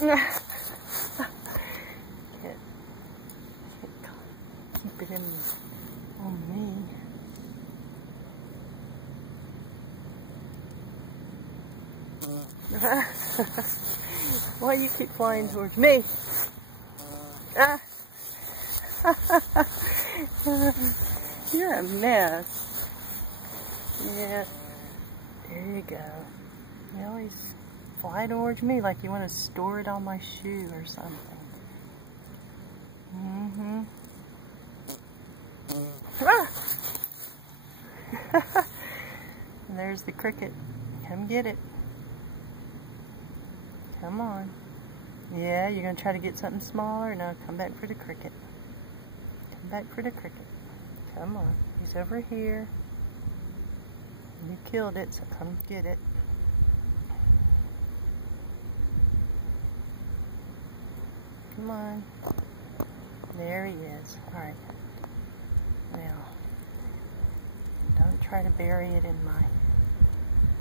Keep it in on me. Why you keep flying towards me? Ah. You're a mess. Yeah. There you go. You always fly towards me like you want to store it on my shoe or something. Mm-hmm. Ah! There's the cricket. Come get it. Come on. Yeah, you're going to try to get something smaller? No, come back for the cricket. Come back for the cricket. Come on. He's over here. You killed it, so come get it. Come on. There he is. Alright. Now, don't try to bury it in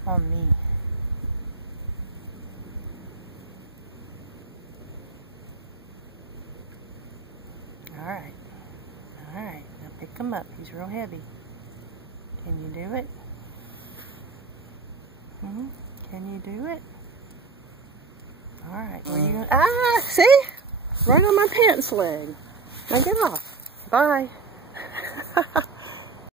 on me. Alright. Alright. Now pick him up. He's real heavy. Can you do it? Can you do it? Alright. Where you going? Ah! See? Right on my pants leg. Now get off. Bye.